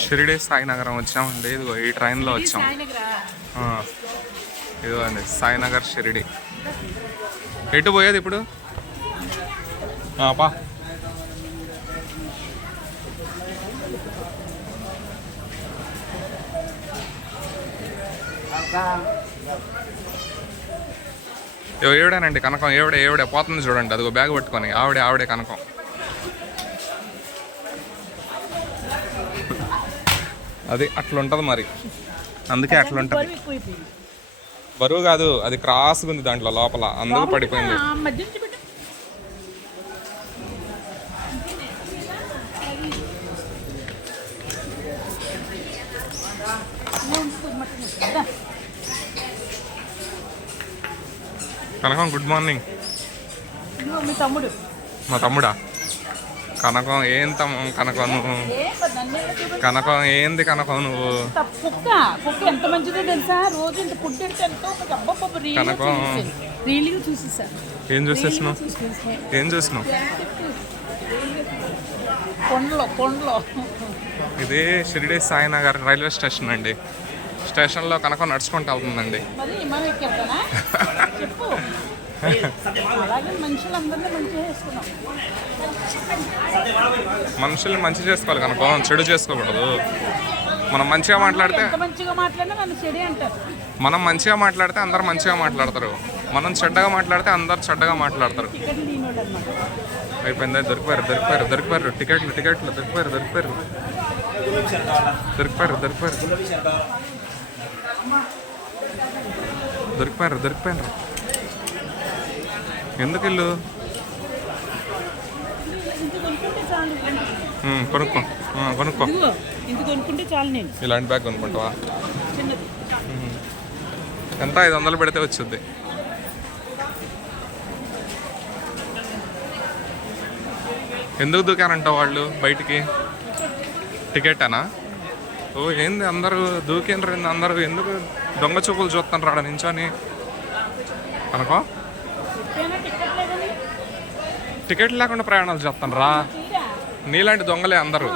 షిరిడి సాయినగరం వచ్చామండి. ఇదిగో ఈ ట్రైన్లో వచ్చాం. ఇదిగో అండి సాయినగర్ షిరిడి. ఎటు పోయేది ఇప్పుడు? పా. ఏవిడేనండి కనకం. ఏవిడే ఏవిడే పోతుంది చూడండి. అదిగో బ్యాగ్ పట్టుకొని. ఆవిడే ఆవిడే కనకం. అది అట్లుంటది మరి. అందుకే అట్లుంటది. బరువు కాదు అది క్రాస్గా ఉంది దాంట్లో లోపల అందుకు పడిపోయింది. కనకం గుడ్ మార్నింగ్ మా తమ్ముడా? కనకం ఏం తమ్ కనకం నువ్వు. కనకం ఏంది కనకం నువ్వు? కుక్క కుక్క ఎంత మంచిదో తెలుసా? రోజు ఇంత ఫుడ్ అంటే కనకం. రీల్గా చూసేసాను. ఏం చూసేసినావు? చూసేసాను. ఏం చూసినావు? కొండలో కొండలో. ఇది షిరిడి సాయినగర్ రైల్వే స్టేషన్ అండి. స్టేషన్లో కనకం నడుచుకుంటూ వెళ్తుందండి. మరి మనం ఎక్కేద్దానా చెప్పు అలాగే మనుషులందరినీ మంచిగా వేసుకున్నాం మనుషుల్ని మంచి చేసుకోవాలి కనుక. చెడు చేసుకోకూడదు. మనం మంచిగా మాట్లాడితే మనం మంచిగా మాట్లాడితే అందరు మంచిగా మాట్లాడతారు. మనం చెడ్డగా మాట్లాడితే అందరు చెడ్డగా మాట్లాడతారు. అయిపోయిందా? దొరికిపోయారు దొరికిపోయారు దొరికిపోయారు. టికెట్లు టికెట్లు దొరికిపోయారు దొరికిపోయారు. దొరికిపోయారు దొరికిపోయారు. దొరికిపోయారు దొరికిపోయారు. ఎందుకు ఇల్లు కొనుక్కో. కొనుక్కో. ఇలాంటి బ్యాగ్ కొనుక్కుంటావా? ఎంత? ఐదు వందలు పెడితే వచ్చింది ఎందుకు దూకారంటావు వాళ్ళు బయటికి? టికెట్ అనా ఓ ఏంది అందరూ దూకిండ్రు? అందరూ ఎందుకు దొంగ చూపులు చూస్తాను రాడ నించొని? అనుకో. టికెట్ లేకుండా ప్రయాణాలు చేస్తాను రా. నీలాంటి దొంగలే అందరూ.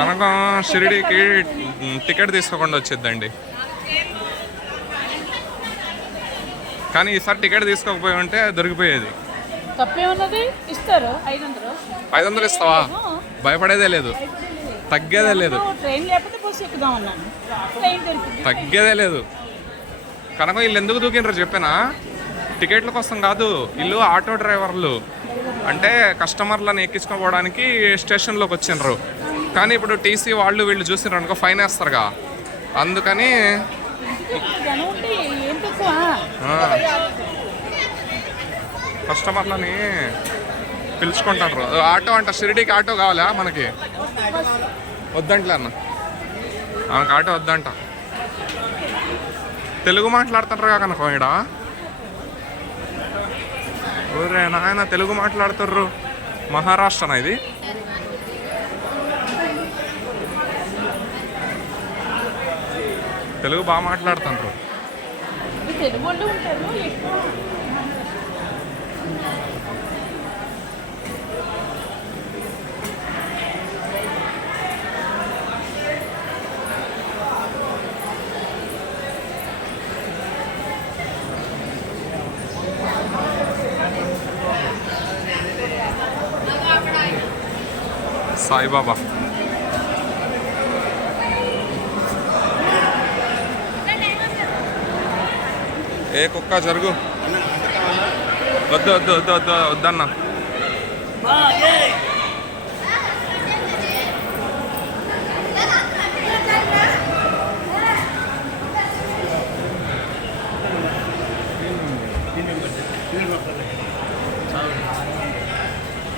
కనుక షిరిడీకి టికెట్ తీసుకోకుండా వచ్చిద్దండి. కానీ ఈసారి టికెట్ తీసుకోకపోయి ఉంటే దొరికిపోయేది. తప్పేమున్నది? ఇస్తారు. ఐదు వందలు ఐదు వందలు ఇస్తావా భయపడేదే లేదు. తగ్గేదే లేదు. ట్రైన్ లేకపోతే బస్సు ఎక్కుదాం అన్నాను. ట్రైన్ దొరికింది. తగ్గేదే లేదు. కనుక వీళ్ళు ఎందుకు దూకినరు చెప్పానా? టికెట్ల కోసం కాదు వీళ్ళు ఆటో డ్రైవర్లు. అంటే కస్టమర్లను ఎక్కించుకోవడానికి స్టేషన్లోకి వచ్చిండ్రు. కానీ ఇప్పుడు టీసీ వాళ్ళు వీళ్ళు చూసినారు అనుకో ఫైన్ వేస్తారుగా. అందుకని కస్టమర్లని పిలుచుకుంటారు. ఆటో అంట షిరిడీకి ఆటో కావాలా మనకి? వద్దంట్లే అన్న. ఆమెకు ఆటో వద్దంట. తెలుగు మాట్లాడుతారు కనుక ఈడ? ఊరే నాయన తెలుగు మాట్లాడుతుర్రు. మహారాష్ట్రనా ఇది? తెలుగు బాగా మాట్లాడుతుండ్రు. ఈ తెలుగు వాళ్ళు ఉంటారు ఎక్కువ సాయిబాబా ఏ కుక్క జరుగు వద్దు వద్దు వద్దు వద్దు వద్దన్న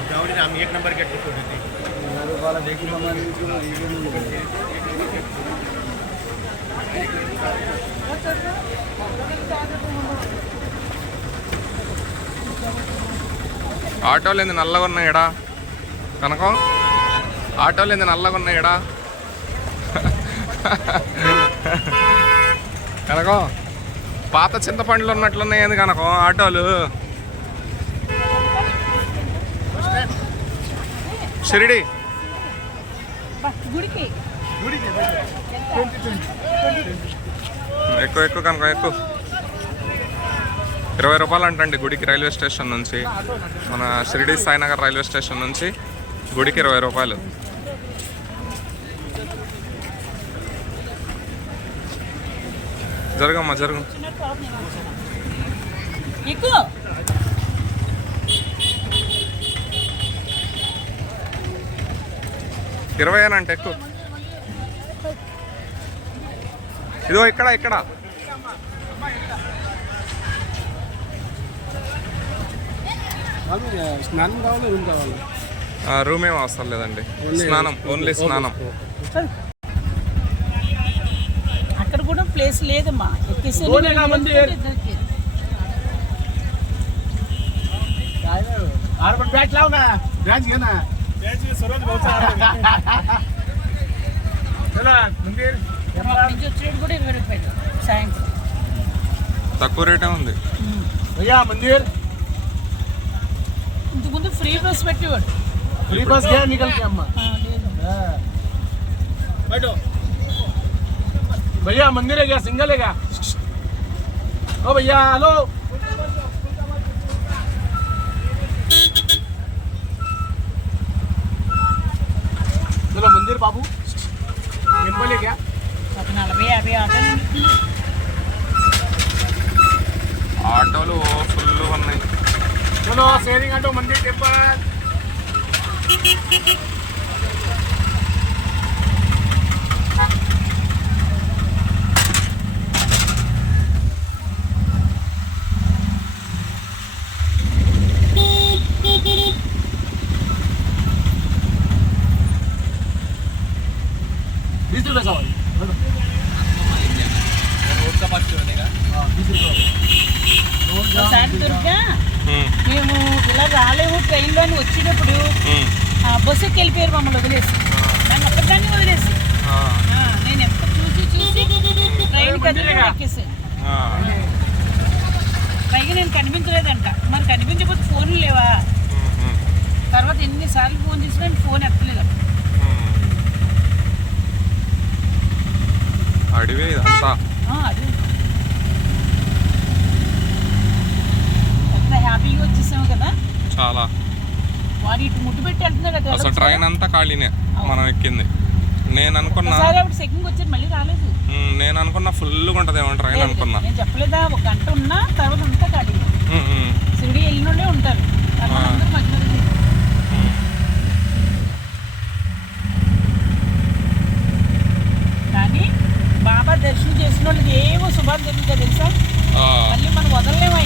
गावडीने आम्ही एक नंबर ఆటోలు ఏంది నల్లగా ఉన్నాయడా కనకం? ఆటోలు ఏంది నల్లగా ఉన్నాయడా కనకం పాత చింతపండ్లు ఉన్నట్లున్నాయి కనుక ఆటోలు? షిరిడి. ఎక్కువ ఎక్కువ కనుక ఎక్కువ. ఇరవై రూపాయలు అంటండి గుడికి రైల్వే స్టేషన్ నుంచి. మన షిరిడి సాయినగర్ రైల్వే స్టేషన్ నుంచి గుడికి ఇరవై రూపాయలు. జరగమ్మా జరుగు. ఎక్కువ. ఇరవై అంటే ఎక్కువ. ఇదో ఇక్కడ ఇక్కడ. రూమ్ ఏం అవసరం లేదండి. స్నానం ఓన్లీ స్నానం. అక్కడ కూడా ప్లేస్ లేదమ్మా. ఆరు బ్యాట్లా ఉన్నా బ్రాంచ్ కదా बैठ लाओ ना ब्रांच है ना ब्रांच सूरज बहुत सारा चलो मंदिर నుంచి వచ్చేది కూడా ఇరవై రూపాయలు సాయంత్రం తక్కువ రేటే ఉంది भैया मंदिर ఇంతకుముందు ఫ్రీ బస్ పెట్టేవాడు फ्री बस गया निकल के अम्मा ఆ, లేదు बैठो भैया मंदिर है क्या सिंगल है क्या ओ भैया हेलो मंदिर बाबू टेम्पल है क्या ఒక నలభై యాభై ఆటోలు నిలుపుతున్నాయి. ఆటోలు ఫుల్ ఉన్నాయి चलो शेयरिंग ऑटो मंदिर टेम्पल నేను కనిపించలేదంట. మరి కనిపించకపోతే ఫోన్లు లేవా? తర్వాత ఎన్నిసార్లు ఫోన్ చేసినా నేను ఫోన్ ఎత్తలేదు. అడివే ఇదంతా. హ్యాపీగా వచ్చేసాము కదా. చాలా. వాడు ఇటు ముట్టు పెట్టి వెళ్తున్నాడు కదా అసలు ట్రైన్ అంతా ఖాళీనే మనం ఎక్కింది. నేను అనుకున్నా సెకండ్ వచ్చారు మళ్ళీ రాలేదు. నేను అనుకున్నా ఫుల్గా ఉంటుందేమో ట్రైన్ లేదు, అనుకున్నా నేను చెప్పలేదా? ఒక గంట ఉన్నా తర్వాత ఉంటా ఖాళీ. ఉమ్, ఉమ్, సిరిడి వెళ్ళిన వాళ్ళే ఉంటారు. కానీ బాబా దర్శనం చేసిన వాళ్ళకి ఏవో శుభాలు జరుగుతాయి తెలుసా? మళ్ళీ మనం వదలలేము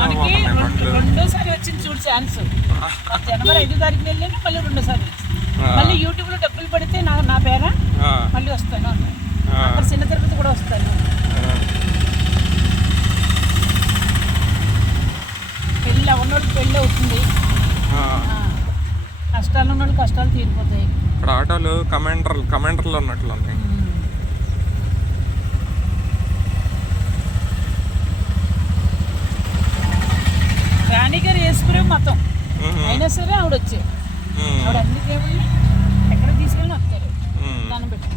మనకి రెండోసారి వచ్చింది చూడు ఛాన్స్. జనవరి ఐదో తారీఖు వెళ్ళాను మళ్ళీ రెండోసారి వచ్చింది. మళ్ళీ యూట్యూబ్లో డబ్బులు పడితే నా నా పేర? మళ్ళీ వస్తాను అక్కడ చిన్న తిరుపతి కూడా వస్తాను. పెళ్ళి అవ్వని వాళ్ళకి పెళ్ళి అవుతుంది. కష్టాలు ఉన్న వాళ్ళకి కష్టాలు తీరిపోతాయి. ఇక్కడ ఆటోలు కమాండర్ కమాండర్లు ఉన్నట్లు ఉన్నాయి ఉమ్. రాణి గారు వేసుకునే మతం అయినా సరే ఆవిడ వచ్చారు ఉమ్, ఆవిడ అన్ని దేవుళ్ళు ఎక్కడ తీసుకెళ్ళి వస్తారు. దాన్ని పెట్టి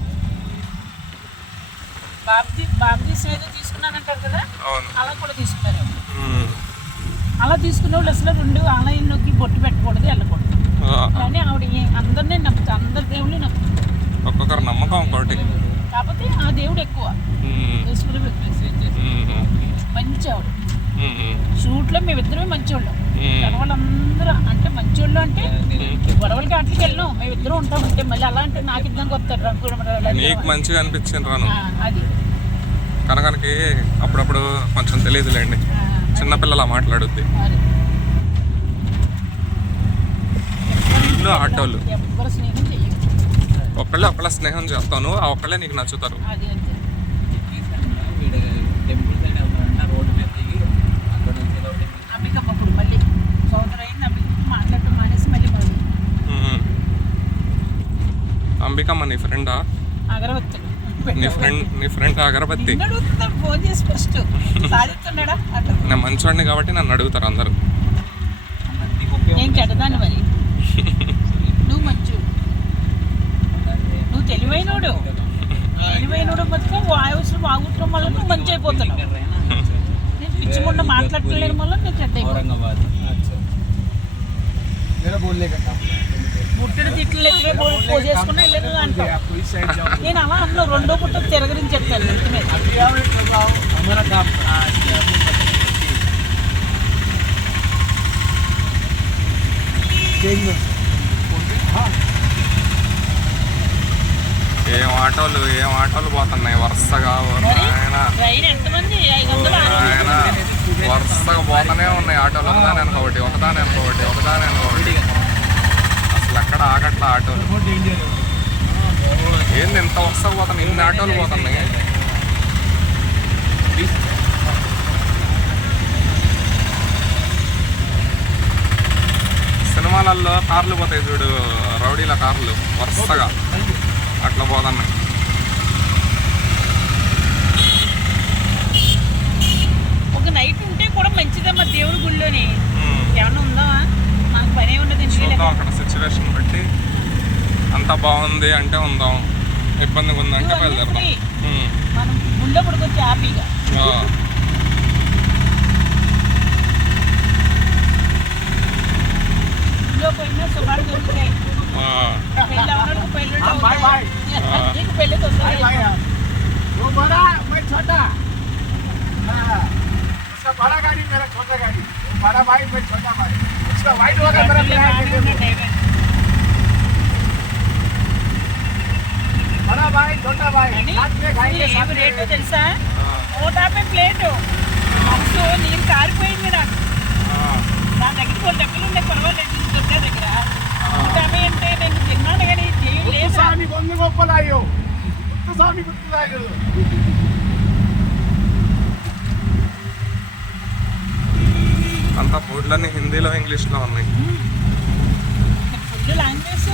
బాబుది బాబుది ఏదో తీసుకున్నానంటారు కదా? అలా కూడా తీసుకున్నారు అలా తీసుకున్న వాళ్ళు అసలు రెండు ఆలయంలోకి బొట్టు పెట్టకూడదు వెళ్ళకూడదు. కానీ ఆవిడ అందరినీ నమ్ముతుంది అందరి దేవుళ్ళు నమ్ముతుంది ఒక్కొక్కరు నమ్మకం ఒకటి కాకపోతే ఆ దేవుడు ఎక్కువ. మంచి ఆవిడ. షూట్లో మేమిద్దరమే మంచోళ్ళం. వాళ్ళందరూ అంటే మంచోళ్ళు అంటే గొడవలకి అట్లకి వెళ్ళాం మేమిద్దరం ఉంటాం అంటే మళ్ళీ అలా అంటే నాకు ఇద్దరికి వస్తారు రంగు నీకు మంచిగా అనిపించింది రాను. అది. కనకానికి అప్పుడప్పుడు కొంచెం తెలియదులేండి. చిన్నపిల్లల మాట్లాడుద్ది. ఇల్లు ఆటోలు. ఒకళ్ళే ఒకళ్ళ స్నేహం చేస్తాను. ఆ ఒక్కళ్ళే నీకు నచ్చుతారు అది అంతే టెంపుల్స్ అయినా ఎవరైనా రోడ్డు మీద దిగి అక్కడ నుంచి ఏదో ఒకటి అంబికమ్మ ఇప్పుడు మళ్ళీ సోదరు అయింది అంబికమ్మ మాట్లాడటం మానేసి మళ్ళీ మొదలు అంబికమ్మ నీ ఫ్రెండా? అగరబత్తి. నీ ఫ్రెండ్ నీ ఫ్రెండ్ అగరబత్తి? నిన్ను అడుగుతున్నాడు ఫోన్ చేసి ఫస్ట్. నేను మంచోడిని కాబట్టి నన్ను అడుగుతారు అందరూ. నేను చెడ్డదాన్ని మరి. నువ్వు మంచు నువ్వు తెలివైనోడు. తెలివైనోడు బతుక వాయువులు వల్ల నువ్వు మంచి అయిపోతున్నావు. నేను పిచ్చి మొన్న మాట్లాడలేని వల్ల నేను చెడ్డ. పుట్టిన తిట్లు పోసేసుకున్నా నేను అలా రెండో పుట్ట తిరగరించి చెప్తాను ఏం ఆటోలు ఏం ఆటోలు పోతున్నాయి? వరుసగా వరుసగా పోతూనే ఉన్నాయి. ఆటోలు ఒకదాని అనుకోబట్టి ఒకదాని అనుకోబట్టి ఒకదాని అనుకోబట్టి అసలు ఎక్కడ ఆగట్లా ఆటోలు? ఏంది ఇంత వస్తావు పోతాను ఎన్ని ఆటోలు పోతున్నాయి? సినిమాలలో కార్లు పోతాయి చూడు రౌడీల కార్లు వరుసగా. అట్లా పోతున్నాయి. ఒక నైట్ ఉంటే కూడా మంచిదమ్మా దేవుడి గుళ్ళోని. ఏమన్నా ఉందా? పనే ఉన్నది చూద్దాం అక్కడ సిచ్యువేషన్ బట్టి అంత బాగుంది అంటే ఉందాం ఇబ్బందిగా ఉందంటే బయలుదేరదాం మనం గుళ్ళో పడుకోవచ్చు హ్యాపీగా గుళ్ళో పోయినా సుమారు దొరుకుతాయి పెళ్ళి పెళ్ళి తొందర हाँ, उसका बड़ा गाड़ी मेरा छोटा गाड़ी वो बड़ा भाई मैं छोटा भाई उसका वाइट वाला मेरा పెళ్ళి ब्लैक బాగానే है ఉన్నాయి. बड़ा भाई छोटा भाई అని साथ में खाएंगे ఇది साथ ఏమి में రేటో తెలుసా ఆ. నూట యాభై ప్లేటు మనసు నీరు కారిపోయింది నాకు ఆ. నా దగ్గర కొన్ని డబ్బులు ఉన్నాయి పర్వాలేదు దొరికే దగ్గర నూట యాభై అంటే నేను తిన్నాను కానీ ఏం లేదు స్వామి గొంతు గొప్పలాయో గుర్తు స్వామి గుర్తులాయో అంతా బోర్డులన్నీ హిందీలో ఇంగ్లీష్లో ఉన్నాయి.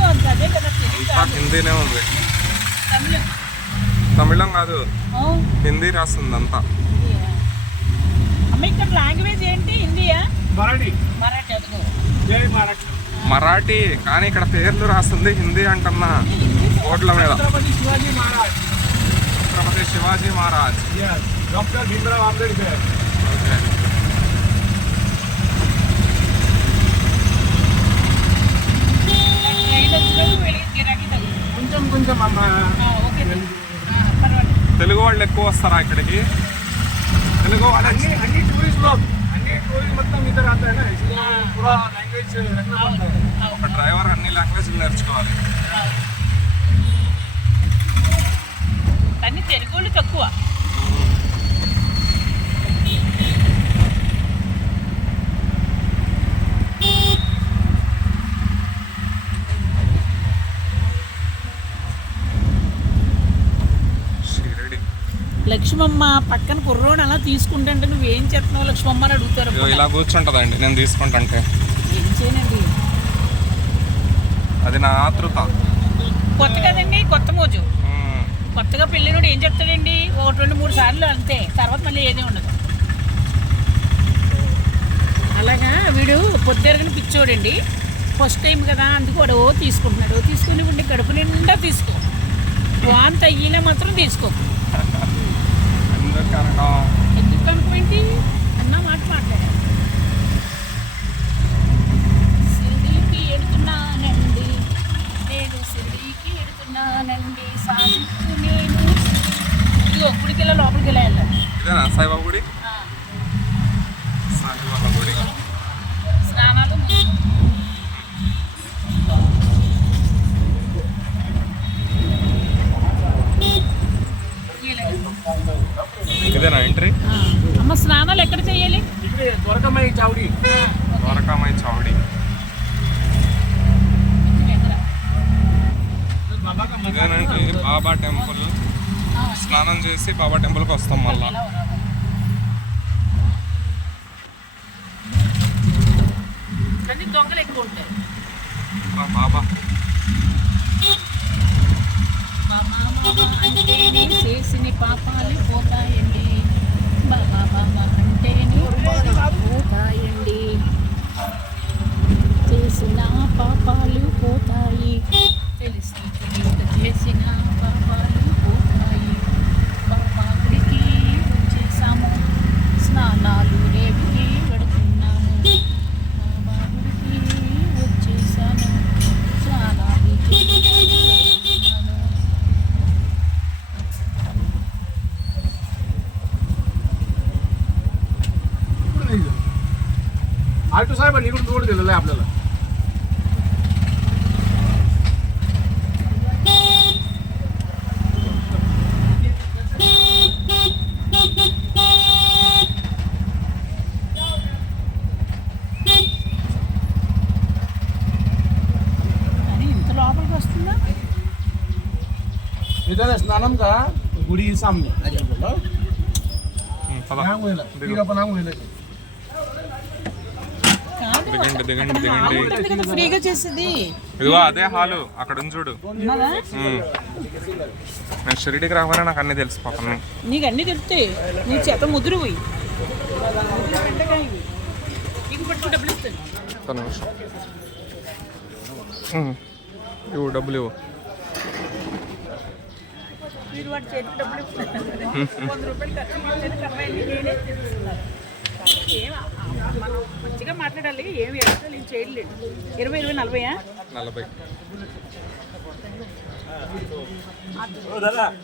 అంత. హిందీనే ఉంది. తమిళం. తమిళం కాదు హిందీ రాస్తుంది అంతా. లాంగ్వేజ్ ఏంటి? హిందీయా? మరాఠీ. మరాఠీ అదుగో. జై మహారాష్ట్ర మరాఠీ కానీ ఇక్కడ పేర్లు రాస్తుంది హిందీ అంటున్నా. బోర్డుల మీద. Chhatrapati Shivaji Maharaj. Doctor Bhimrao Ambedkar. Okay train వచ్చినప్పుడు వెళ్ళి గిరాకీ తగ్గుతుంది కొంచెం కొంచెం అమ్మ. తెలుగు వాళ్ళు ఎక్కువ వస్తారా ఇక్కడికి? తెలుగు వాళ్ళు అన్ని అన్ని టూరిస్ట్ అన్ని టూరిస్ట్ మొత్తం ఇతర లాంగ్వేజ్ ఒక డ్రైవర్ అన్ని లాంగ్వేజ్లు నేర్చుకోవాలి. కానీ తెలుగు వాళ్ళు తక్కువ. లక్ష్మమ్మ పక్కన కుర్రోడు అలా తీసుకుంటుంటే నువ్వేం చేస్తున్నావు లక్ష్మమ్మ అని అడుగుతారు ఇలా కూర్చుంటదండి నేను తీసుకుంటుంటే ఏం చేయనండి? అది నా ఆతృత. కొత్త కదండి కొత్త మోజు. కొత్తగా పెళ్ళినోడు ఏం చెప్తాడండి? ఒకటి రెండు మూడు సార్లు అంతే తర్వాత మళ్ళీ ఏది ఉండదు. అలాగా వీడు పొద్దురగని పిచ్చోడండి. ఫస్ట్ టైం కదా అందుకు వాడు ఓ తీసుకుంటున్నాడు. తీసుకుని ఉండి కడుపు నిండా తీసుకో. వాంత అయ్యినా మాత్రం తీసుకో. ఎందుకు అనుకోండి అన్న మాట మాట్లాడాను సిరిడికి ఎడుతున్నానండి నేను సిరిడికి ఎడుతున్నానండి సాధించు నేను ఇదిగో గుడికి వెళ్ళా లోపలికి వెళ్ళా వెళ్ళాలి ఇదేనా సాయిబాబా గుడి ఆ, సాయిబాబా గుడి స్నానాలు ముందు. ఇలాగ. ఇదేనా ఎంట్రీ ఆ, అమ్మ స్నానాలు ఎక్కడ చేయాలి ఇక్కడ ద్వారకామాయి చావడి ద్వారకామాయి చౌడి ఎక్కడ? బాబా కా ఇదేనండి బాబా టెంపుల్ ఆ, స్నానం చేసి బాబా టెంపుల్కి వస్తాం మళ్ళా ఇలా ఉన్నారు. కానీ దొంగలు ఎక్కువ ఉంటాయి. మా బాబా. బాబా బాబా అంటేనే చేసిన పాపాలు పోతాయండి. బాబా బాబా అంటేనే పోతాయండి. చేసిన పాపాలు పోతాయి. తెలిసి తెలియక చేసిన పాపాలు పోతాయి. బాబా గుడికి వచ్చేసాము స్నానాలు आल्टो साहेब निघून रोड दिलेला आहे आपल्याला కానీ ఇంత లోపలికి వస్తుందా इधर स्नानम का गुड़ी सामने ఉమ్, పద नाम होईल దిగండి దిగండి దిగండి. ఫ్రీగా చేసేది. ఇదిగో అదే హాలు అక్కడ ఉంది చూడు. ఉన్నదా? ఉమ్. నేను షిరిడికి రాగానే నాకు అన్నీ తెలిసిపోతాను నీకు అన్నీ తెలుస్తాయి నీ చేత ముదురు పోయి. ముదురు పెట్టగా ఇవి ఇవి పట్టుకు డబ్బులు ఇస్తాను ఒక్క నిమిషం. ఉమ్. ఇవ్వు డబ్బులు ఇవ్వు. మీరు వాటి చేతికి డబ్బులు ఇస్తారు వంద రూపాయలు ఖర్చు నేనే ఏం మనం మంచిగా మాట్లాడాలి ఏమి ఎక్స్ట్రా నేను చేయలేదు ఇరవై ఇరవై నలభైయా నలభై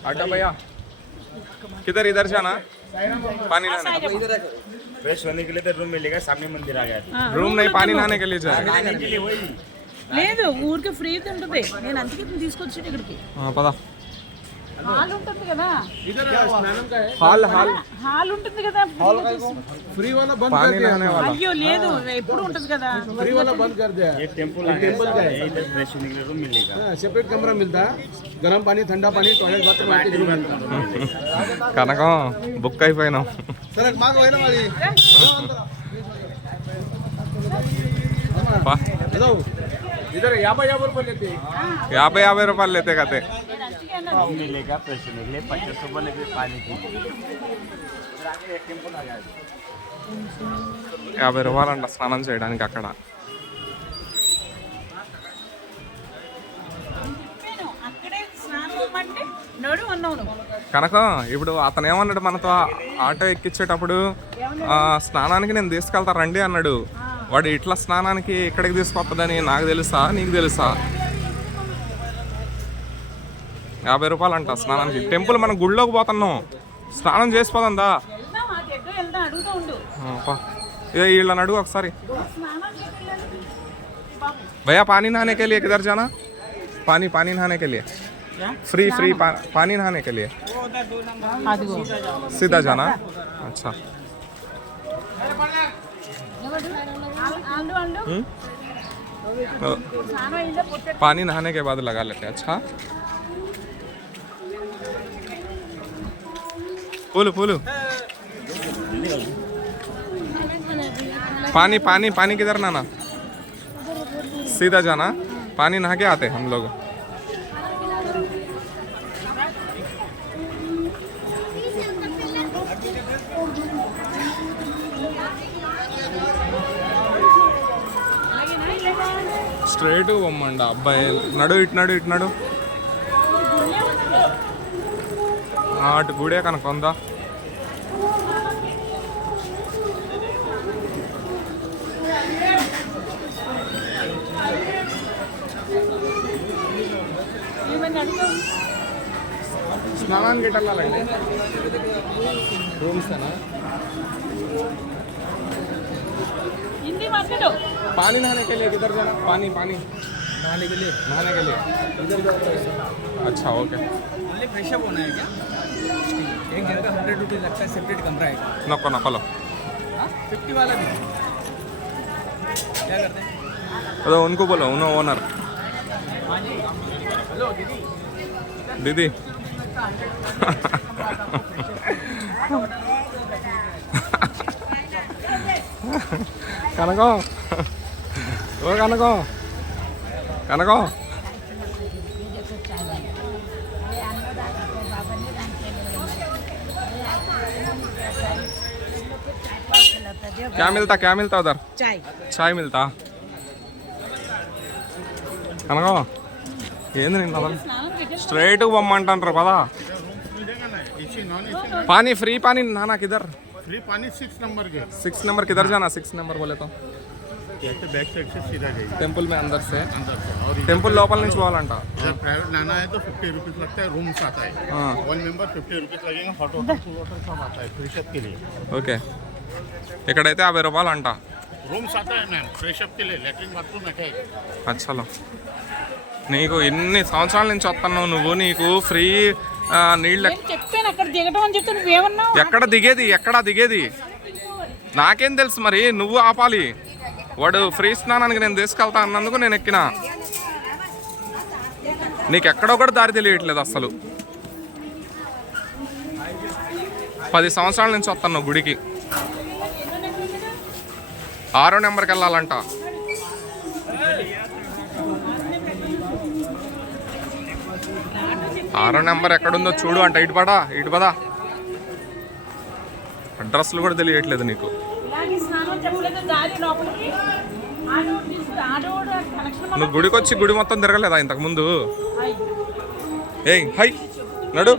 आटा भैया किधर इधर जाना पानी नहाने फ्रेश होने के लिए तो रूम मिलेगा सामने मंदिर आ गया रूम नहीं पानी नहाने के लिए जाए नहाने के लिए वही లేదు ఊరికే ఫ్రీ ఉంటుంది నేను అందుకే ఇతను తీసుకొచ్చాను ఇక్కడికి हाँ पता హాల్ ఉంటుంది కదా इधर स्नानम का है हाल हाल హాల్ ఉంటుంది కదా ఫ్రీగా చేసి- फ्री वाला बंद कर पानी दिया नहाने वाला అయ్యో లేదు ఎప్పుడు ఉంటుంది కదా फ्री वाला बंद कर दिया ये टेम्पल आ गया सामने, इधर फ्रेश होने के लिए रूम मिलेगा सेपरेट कमरा मिलता है गर्म पानी ठंडा पानी टॉयलेट बाथरूम आके जरूर मिलता కనకం బుక్ అయిపోయినాం सर माग होईल वाली పా. जाऊ इधर याबा याबर पण येते యాభై యాభై రూపాయలు లేతే కదే నేను అందుకే అన్నాను रूम मिलेगा फ्रेश होने के लिए पचास रुपये लगे पानी की इधर आगे एक टेम्पल आ गया యాభై రూపాయలంట స్నానం చేయడానికి అక్కడ నేను అక్కడే స్నానం అంటే నడు అన్నావు నువ్వు కనకం ఇప్పుడు అతను ఏమన్నాడు మనతో ఆటో ఎక్కించేటప్పుడు ఆ, స్నానానికి నేను తీసుకెళ్తా రండి అన్నాడు వాడు ఇట్లా స్నానానికి ఇక్కడికి తీసుకొస్తుందని నాకు తెలుసా నీకు తెలుసా యాభై రూపాయలు అంట స్నానానికి టెంపుల్ మనం గుళ్ళోకి పోతున్నాం స్నానం చేసిపోదా వెళ్దాం ఆ గెడ్డ వెళ్దాం అడుగుతూ ఉండు ఏ వీళ్ళని అడుగు ఒకసారి స్నానానికి ఎక్కడ వెళ్ళాలి? బాబు भैया पानी नहाने के लिए किधर जाना पानी पानी नहाने के लिए फ्री फ्री पा, पानी नहाने के लिए అదిగో सीधा जाना अच्छा అండు అండు तो స్నానం అయిందా పొట్ట पानी नहाने के बाद लगा लेते हैं अच्छा फूल फूल पानी पानी पानी किधर नहाना सीधा जाना पानी नहा के आते हम लोग స్ట్రైట్ పొమ్మండి అబ్బాయి నడు ఇటు నడు ఇటు నడు అటు గుడే కనుక ఉందా ఏమని అడుగు స్నానానికి ఎటు వెళ్ళాలండి రూమ్సేనా హిందీ మాట్లాడు पानी नहाने के लिए किधर जाना पानी पानी नहाने के लिए नहाने के लिए इधर अच्छा ओके ओनली फ्रेश अप होना है क्या एक जन का हंड्रेड रुपीज़ लगता है सेपरेट कमरा है नक्को नक्कोलो फिफ्टी वाला भी क्या करते हैं अरे उनको बोलो उन्हों ओनर दीदी కనకం ఓ కనకం కనకం क्या मिलता क्या मिलता उधर चाय चाय मिलता అనగా ఏంది నేను కదా స్ట్రైట్ పొమ్మంటారు కదా पानी फ्री पानी ना ना किधर फ्री पानी सिक्स नंबर के सिक्स नंबर किधर जाना सिक्स नंबर बोले तो जैसे बैक साइड से सीधा जाइए టెంపుల్ में अंदर से अंदर से और టెంపుల్ లోపల నుంచి పోవాలంట इधर प्राइवेट लाना है तो फिफ्टी रुपीज़ लगता है रूम्स आता है हाँ। वन मेंबर फिफ्टी रुपीज़ लगेगा हॉट वाटर कूल वाटर सब आता है फ्रेशअप के लिए ఓకే ఇక్కడైతే యాభై రూపాయలు అంట रूम्स आता है मैम फ्रेशअप के लिए लेटरिन बाथरूम अटैच అచ్చలో నీకు ఎన్ని సంవత్సరాల నుంచి వస్తున్నావు నువ్వు నీకు ఫ్రీ నీళ్ళు నేను చెప్పాను అక్కడ దిగటం అని చెప్తే నువ్వేమన్నావు ఎక్కడ దిగేది ఎక్కడ దిగేది నాకేం తెలుసు మరి నువ్వు ఆపాలి వాడు ఫ్రీ స్నానానికి నేను తీసుకెళ్తా అన్నందుకు నేను ఎక్కిన. నీకు ఎక్కడో కూడా దారి తెలియట్లేదు అసలు పది సంవత్సరాల నుంచి వస్తాను గుడికి. ఆరో నెంబర్కి వెళ్ళాలంట. ఆరో నెంబర్ ఎక్కడుందో చూడు అంట. ఇటు పడా ఇటు పదా. అడ్రస్లు కూడా తెలియట్లేదు నీకు. నువ్వు గుడికి వచ్చి గుడి మొత్తం తిరగలేదా ఇంతకు ముందు ఏయ్ హై నడు.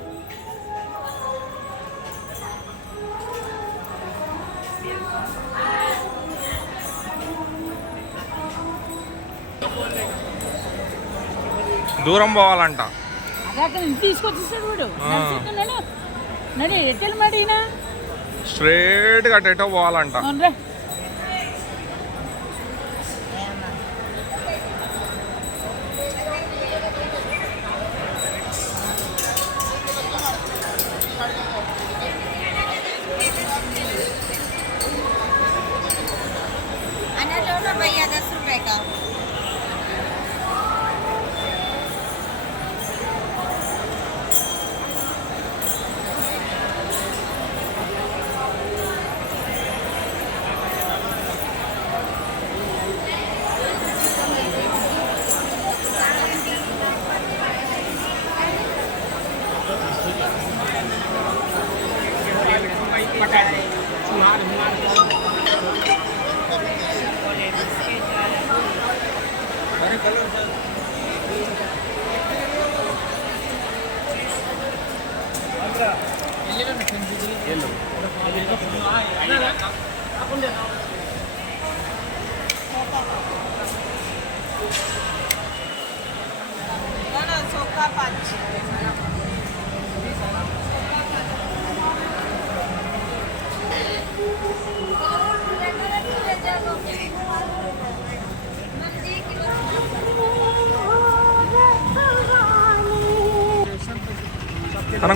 దూరం పోవాలంట. తీసుకొచ్చేసాడు వాడు. నడిచిస్తున్నాడు నడి ఎట్టెలు మడినా స్ట్రేట్గా అటేటో పోవాలంట.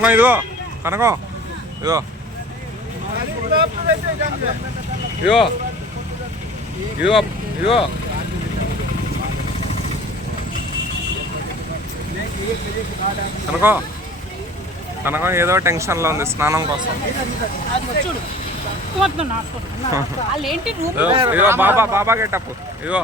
కనకం ఇదిగో కనకం ఇదిగో. ఇదిగో ఇదిగో ఇదిగో. కనకం కనకం ఏదో టెన్షన్లో ఉంది స్నానం కోసం. అది చూడు మొత్తం నాటుకుంటున్నా ఇదిగో ఇదిగో బాబా బాబా గెటప్ ఇదిగో.